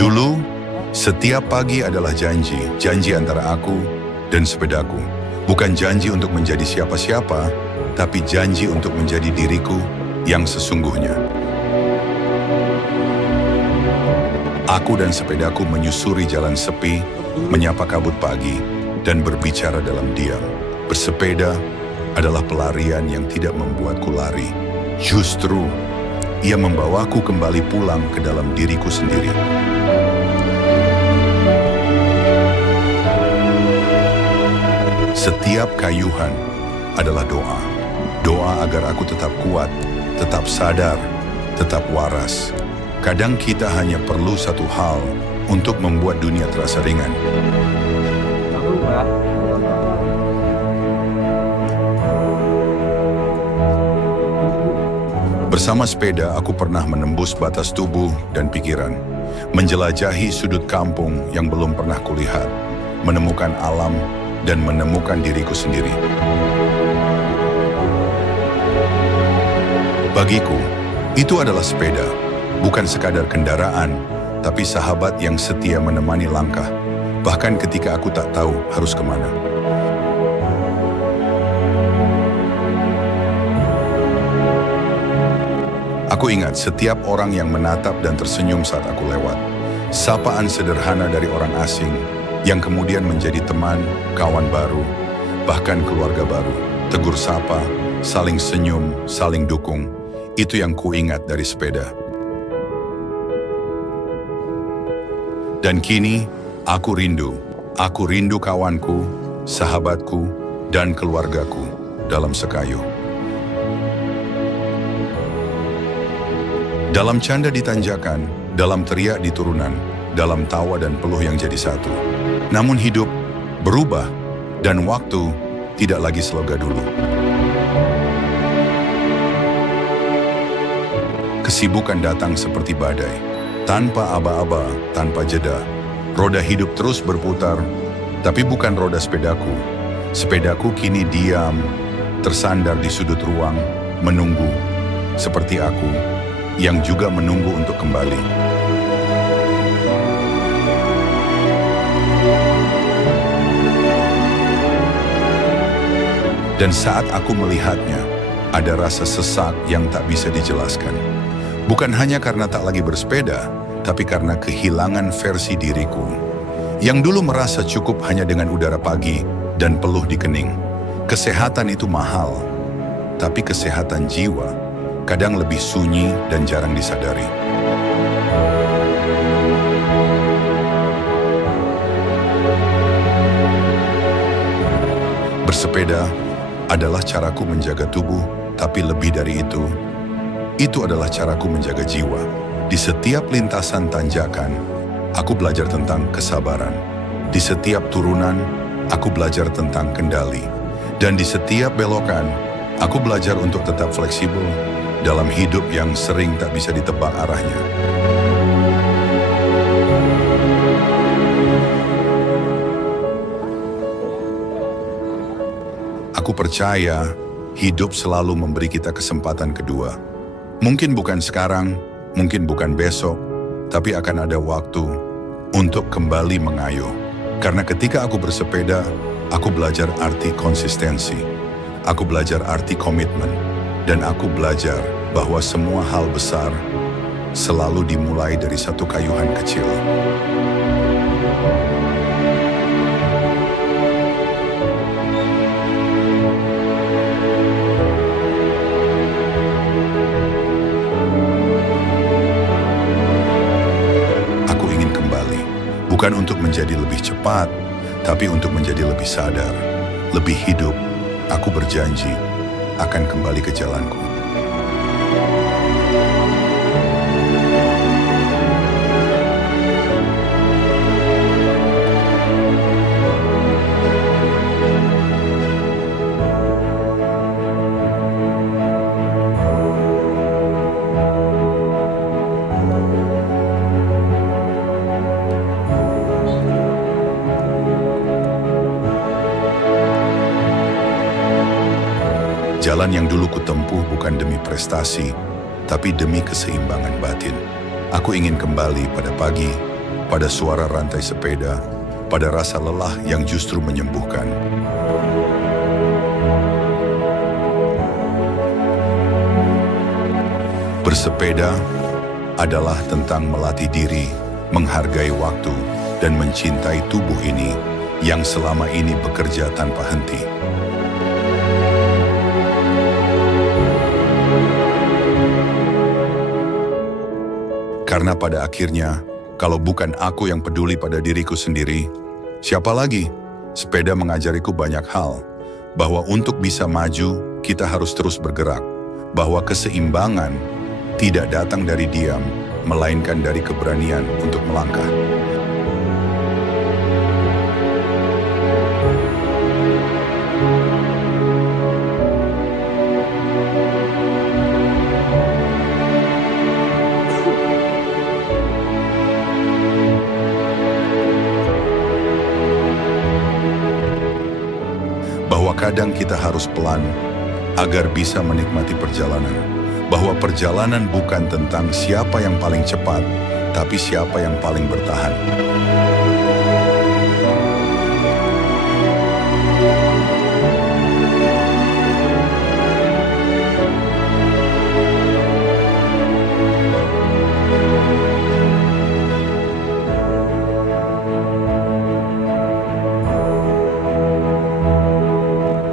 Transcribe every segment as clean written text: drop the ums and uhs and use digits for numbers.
Dulu, setiap pagi adalah janji antara aku dan sepedaku. Bukan janji untuk menjadi siapa-siapa, tapi janji untuk menjadi diriku yang sesungguhnya. Aku dan sepedaku menyusuri jalan sepi, menyapa kabut pagi, dan berbicara dalam diam. Bersepeda adalah pelarian yang tidak membuatku lari. Justru, ia membawaku kembali pulang ke dalam diriku sendiri. Setiap kayuhan adalah doa. Doa agar aku tetap kuat, tetap sadar, tetap waras. Kadang kita hanya perlu satu hal untuk membuat dunia terasa ringan. Bersama sepeda, aku pernah menembus batas tubuh dan pikiran, menjelajahi sudut kampung yang belum pernah kulihat, menemukan alam, dan menemukan diriku sendiri. Bagiku, itu adalah sepeda, bukan sekadar kendaraan, tapi sahabat yang setia menemani langkah, bahkan ketika aku tak tahu harus kemana. Aku ingat setiap orang yang menatap dan tersenyum saat aku lewat. Sapaan sederhana dari orang asing, yang kemudian menjadi teman, kawan baru, bahkan keluarga baru. Tegur sapa, saling senyum, saling dukung. Itu yang kuingat dari sepeda. Dan kini, aku rindu kawanku, sahabatku, dan keluargaku dalam sekayu. Dalam canda di tanjakan, dalam teriak di turunan, dalam tawa dan peluh yang jadi satu. Namun hidup berubah, dan waktu tidak lagi seloga dulu. Kesibukan datang seperti badai, tanpa aba-aba, tanpa jeda. Roda hidup terus berputar, tapi bukan roda sepedaku. Sepedaku kini diam, tersandar di sudut ruang, menunggu, seperti aku, yang juga menunggu untuk kembali. Dan saat aku melihatnya, ada rasa sesak yang tak bisa dijelaskan. Bukan hanya karena tak lagi bersepeda, tapi karena kehilangan versi diriku. Yang dulu merasa cukup hanya dengan udara pagi dan peluh di kening. Kesehatan itu mahal, tapi kesehatan jiwa kadang lebih sunyi dan jarang disadari. Bersepeda adalah caraku menjaga tubuh, tapi lebih dari itu adalah caraku menjaga jiwa. Di setiap lintasan tanjakan, aku belajar tentang kesabaran. Di setiap turunan, aku belajar tentang kendali. Dan di setiap belokan, aku belajar untuk tetap fleksibel dalam hidup yang sering tak bisa ditebak arahnya. Aku percaya hidup selalu memberi kita kesempatan kedua. Mungkin bukan sekarang, mungkin bukan besok, tapi akan ada waktu untuk kembali mengayuh. Karena ketika aku bersepeda, aku belajar arti konsistensi. Aku belajar arti komitmen. Dan aku belajar bahwa semua hal besar selalu dimulai dari satu kayuhan kecil. Bukan untuk menjadi lebih cepat, tapi untuk menjadi lebih sadar, lebih hidup. Aku berjanji akan kembali ke jalanku. Jalan yang dulu kutempuh bukan demi prestasi, tapi demi keseimbangan batin. Aku ingin kembali pada pagi, pada suara rantai sepeda, pada rasa lelah yang justru menyembuhkan. Bersepeda adalah tentang melatih diri, menghargai waktu, dan mencintai tubuh ini yang selama ini bekerja tanpa henti. Karena pada akhirnya, kalau bukan aku yang peduli pada diriku sendiri, siapa lagi? Sepeda mengajariku banyak hal, bahwa untuk bisa maju, kita harus terus bergerak, bahwa keseimbangan tidak datang dari diam, melainkan dari keberanian untuk melangkah. Bahwa kadang kita harus pelan agar bisa menikmati perjalanan. Bahwa perjalanan bukan tentang siapa yang paling cepat, tapi siapa yang paling bertahan.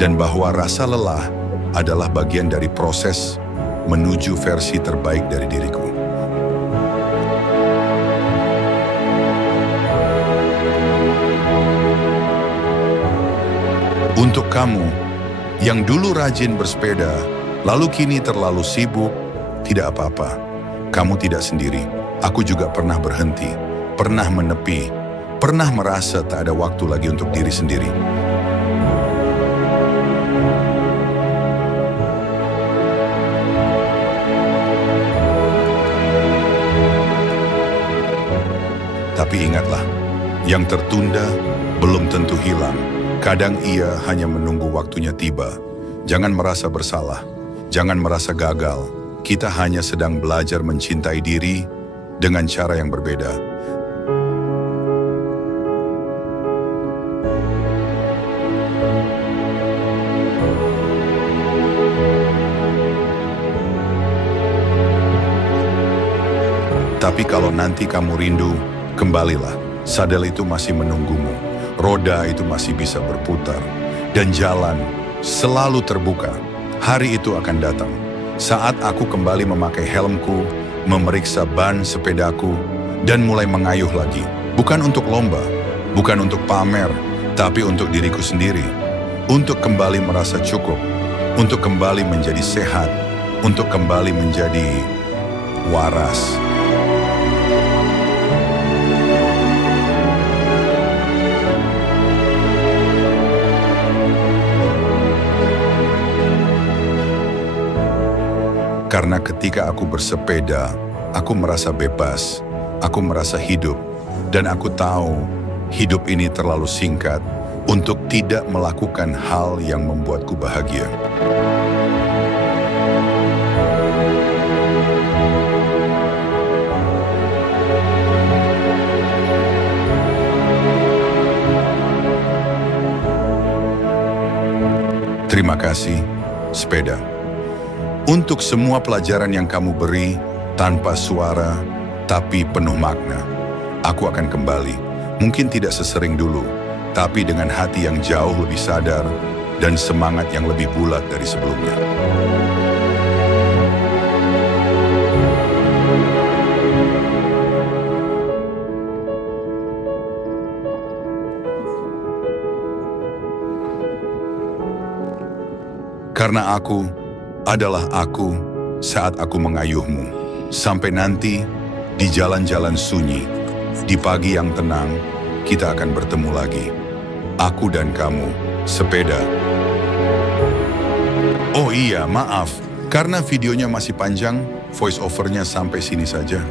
Dan bahwa rasa lelah adalah bagian dari proses menuju versi terbaik dari diriku. Untuk kamu yang dulu rajin bersepeda, lalu kini terlalu sibuk, tidak apa-apa. Kamu tidak sendiri. Aku juga pernah berhenti, pernah menepi, pernah merasa tak ada waktu lagi untuk diri sendiri. Tapi ingatlah, yang tertunda belum tentu hilang. Kadang ia hanya menunggu waktunya tiba. Jangan merasa bersalah, jangan merasa gagal. Kita hanya sedang belajar mencintai diri dengan cara yang berbeda. Tapi kalau nanti kamu rindu, kembalilah, sadel itu masih menunggumu, roda itu masih bisa berputar, dan jalan selalu terbuka. Hari itu akan datang, saat aku kembali memakai helmku, memeriksa ban sepedaku, dan mulai mengayuh lagi. Bukan untuk lomba, bukan untuk pamer, tapi untuk diriku sendiri. Untuk kembali merasa cukup, untuk kembali menjadi sehat, untuk kembali menjadi waras. Karena ketika aku bersepeda, aku merasa bebas, aku merasa hidup, dan aku tahu hidup ini terlalu singkat untuk tidak melakukan hal yang membuatku bahagia. Terima kasih, sepeda. Untuk semua pelajaran yang kamu beri, tanpa suara, tapi penuh makna. Aku akan kembali, mungkin tidak sesering dulu, tapi dengan hati yang jauh lebih sadar dan semangat yang lebih bulat dari sebelumnya. Karena aku adalah aku saat aku mengayuhmu. Sampai nanti, di jalan-jalan sunyi, di pagi yang tenang, kita akan bertemu lagi. Aku dan kamu, sepeda. Oh iya, maaf. Karena videonya masih panjang, voice overnya sampai sini saja.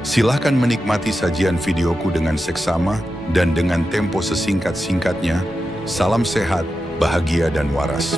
Silahkan menikmati sajian videoku dengan seksama dan dengan tempo sesingkat-singkatnya. Salam sehat, bahagia dan waras.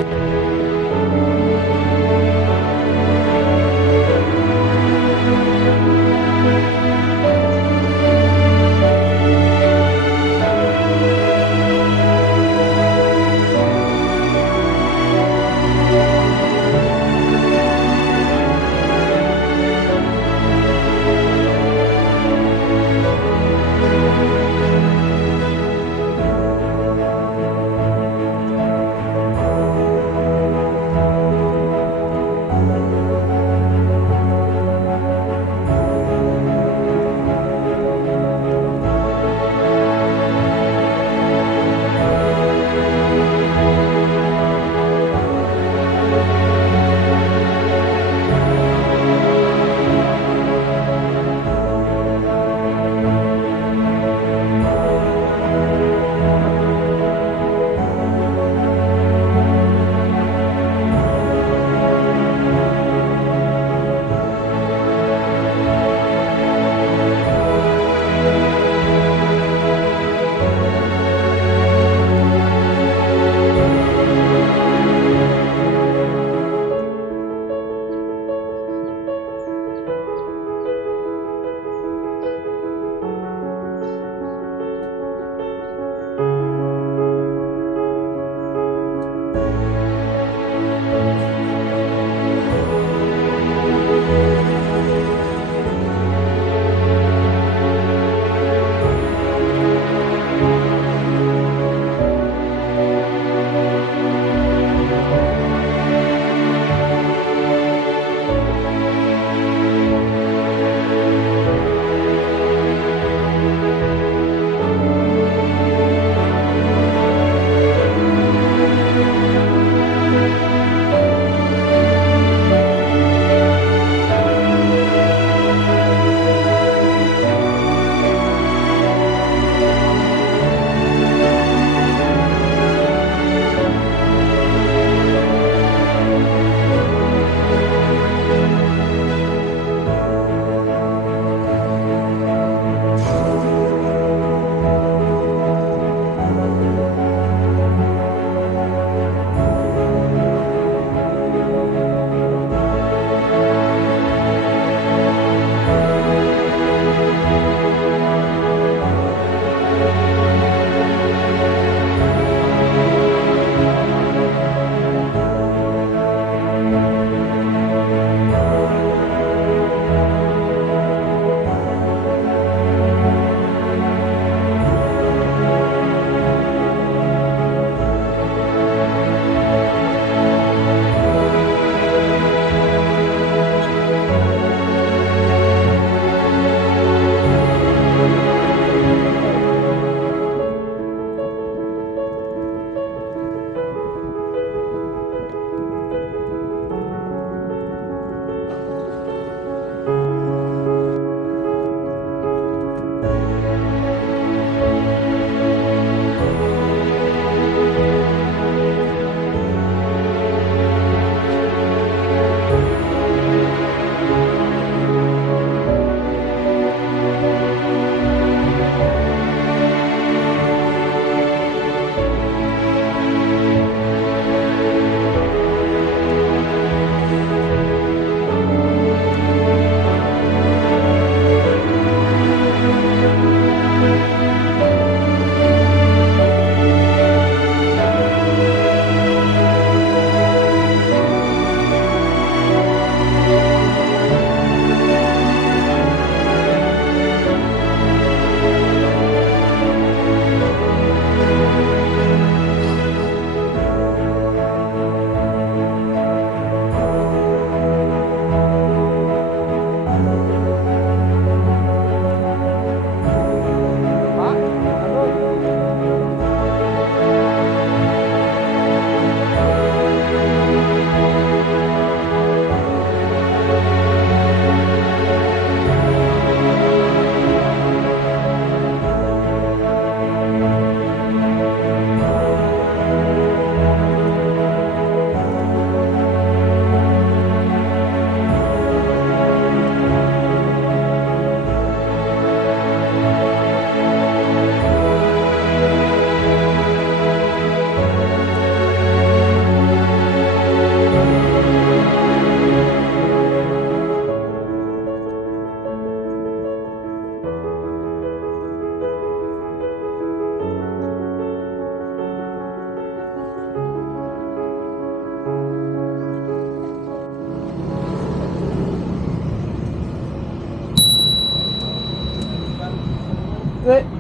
gue